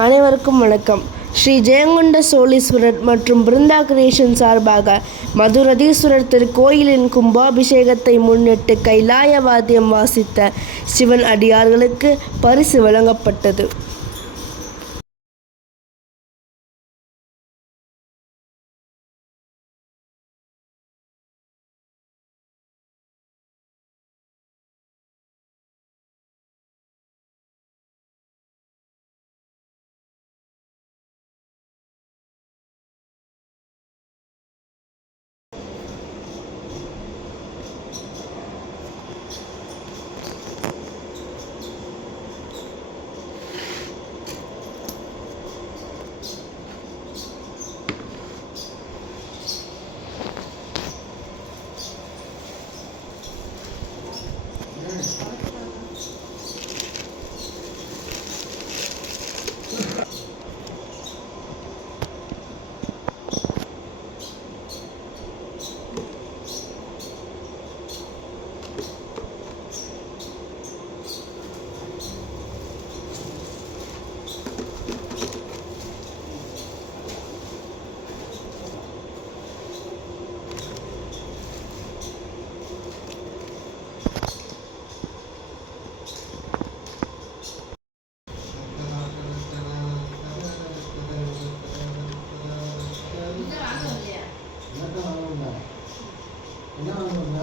அனைவருக்கும் வணக்கம். ஸ்ரீ ஜெயங்கொண்ட சோழீஸ்வரர் மற்றும் பிருந்தா கிரியேஷன் சார்பாக மதுரதீஸ்வரர் திருக்கோயிலின் கும்பாபிஷேகத்தை முன்னிட்டு கைலாய வாத்தியம் வாசித்த சிவன் அடியார்களுக்கு பரிசு வழங்கப்பட்டது. என்ன வாங்கணுங்க என்ன வாங்கணுங்க